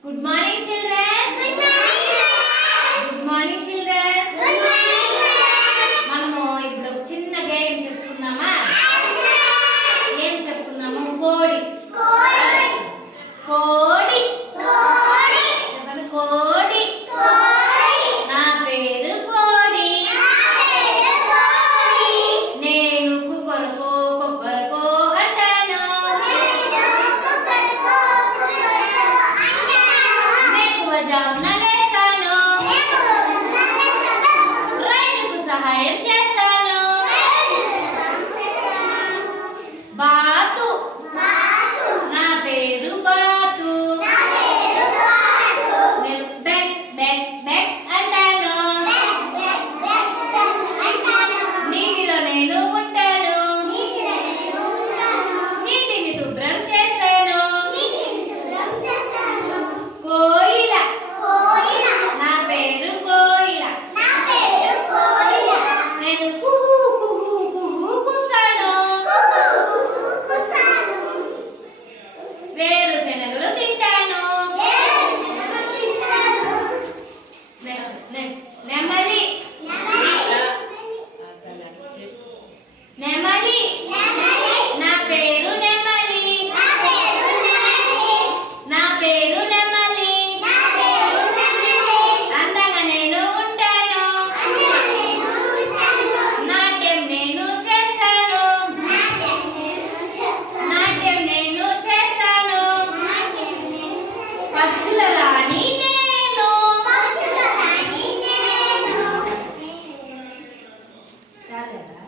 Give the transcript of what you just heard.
Good morning, children. അറിയാവുന്ന